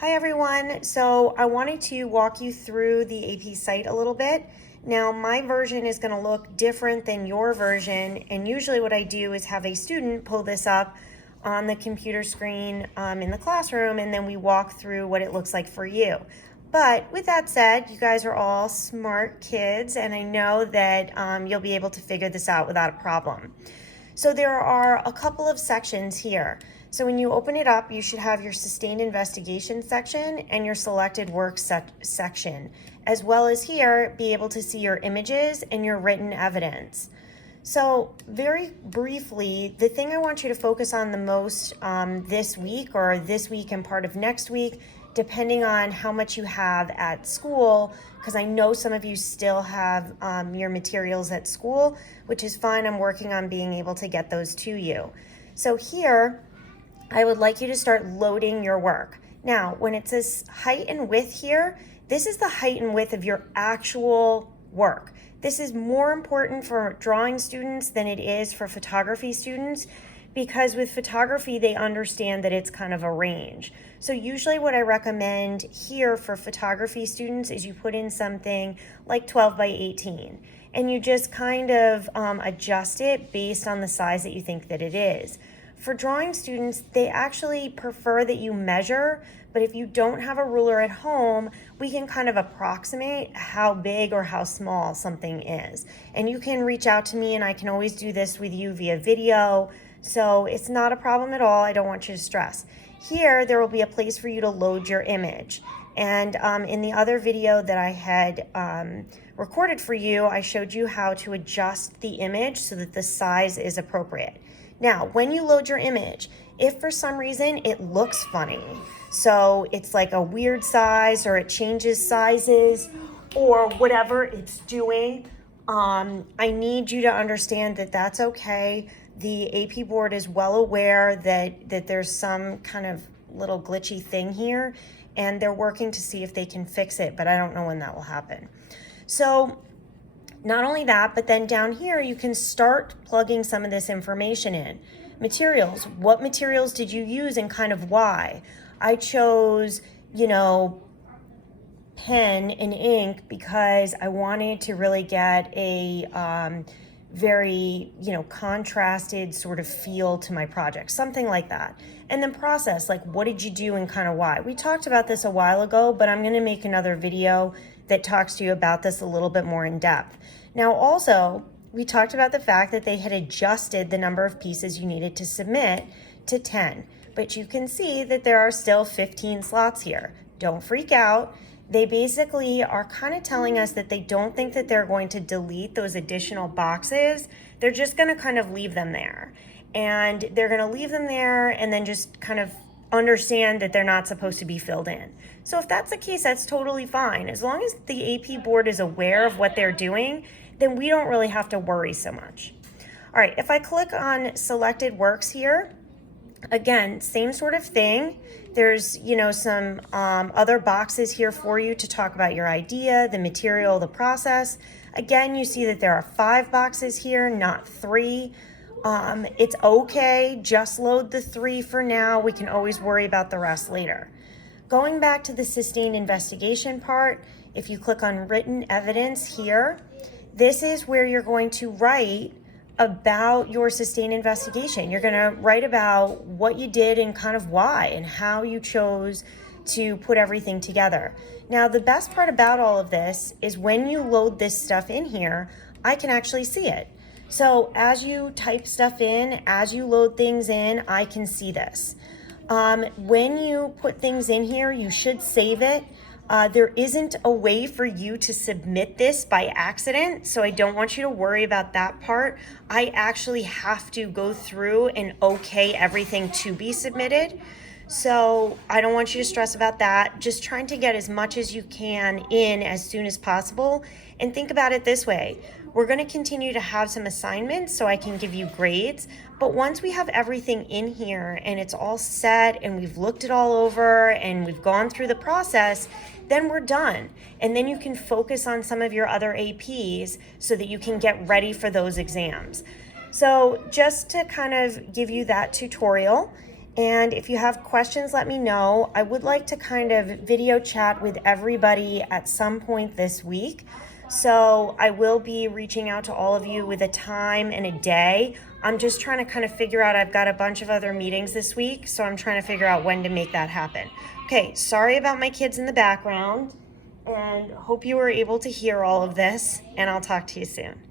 Hi everyone. So I wanted to walk you through the AP site a little bit. Now my version is going to look different than your version, and usually what I do is have a student pull this up on the computer screen in the classroom, and then we walk through what it looks like for you. But with that said, you guys are all smart kids, and I know that you'll be able to figure this out without a problem. So there are a couple of sections here. So when you open it up, you should have your sustained investigation section and your selected work section, as well as here, be able to see your images and your written evidence. So very briefly, the thing I want you to focus on the most this week and part of next week, depending on how much you have at school, because I know some of you still have your materials at school, which is fine. I'm working on being able to get those to you. So here, I would like you to start loading your work. Now, when it says height and width here, this is the height and width of your actual work. This is more important for drawing students than it is for photography students, because with photography, they understand that it's kind of a range. So usually what I recommend here for photography students is you put in something like 12 by 18, and you just kind of adjust it based on the size that you think that it is. For drawing students, they actually prefer that you measure, but if you don't have a ruler at home, we can kind of approximate how big or how small something is. And you can reach out to me, and I can always do this with you via video. So it's not a problem at all. I don't want you to stress. Here, there will be a place for you to load your image. And in the other video that I had recorded for you, I showed you how to adjust the image so that the size is appropriate. Now, when you load your image, if for some reason it looks funny, so it's like a weird size or it changes sizes or whatever it's doing, I need you to understand that that's okay. The AP board is well aware that there's some kind of little glitchy thing here, and they're working to see if they can fix it, but I don't know when that will happen. So not only that, but then down here, you can start plugging some of this information in. Materials, what materials did you use and kind of why? I chose, pen and ink because I wanted to really get a very, contrasted sort of feel to my project, something like that. And then process, like what did you do and kind of why? We talked about this a while ago, but I'm going to make another video that talks to you about this a little bit more in depth. Now also, we talked about the fact that they had adjusted the number of pieces you needed to submit to 10, but you can see that there are still 15 slots here. Don't freak out. They basically are kind of telling us that they don't think that they're going to delete those additional boxes. They're just going to kind of leave them there. And they're going to leave them there and then just kind of understand that they're not supposed to be filled in. So if that's the case, that's totally fine. As long as the AP board is aware of what they're doing, then we don't really have to worry so much. All right, if I click on selected works here, again, same sort of thing. There's, some other boxes here for you to talk about your idea, the material, the process. Again, you see that there are 5 boxes here, not 3. It's okay, just load the 3 for now. We can always worry about the rest later. Going back to the sustained investigation part, if you click on written evidence here, this is where you're going to write about your sustained investigation. You're going to write about what you did and kind of why and how you chose to put everything together. Now, the best part about all of this is when you load this stuff in here, I can actually see it. So as you type stuff in, as you load things in, I can see this. When you put things in here, you should save it. There isn't a way for you to submit this by accident, so I don't want you to worry about that part. I actually have to go through and okay everything to be submitted. So I don't want you to stress about that. Just trying to get as much as you can in as soon as possible. And think about it this way. We're going to continue to have some assignments so I can give you grades. But once we have everything in here and it's all set and we've looked it all over and we've gone through the process, then we're done. And then you can focus on some of your other APs so that you can get ready for those exams. So just to kind of give you that tutorial, And if you have questions, let me know. I would like to kind of video chat with everybody at some point this week. So I will be reaching out to all of you with a time and a day. I'm just trying to kind of figure out, I've got a bunch of other meetings this week, so I'm trying to figure out when to make that happen. Okay, sorry about my kids in the background, and hope you were able to hear all of this, and I'll talk to you soon.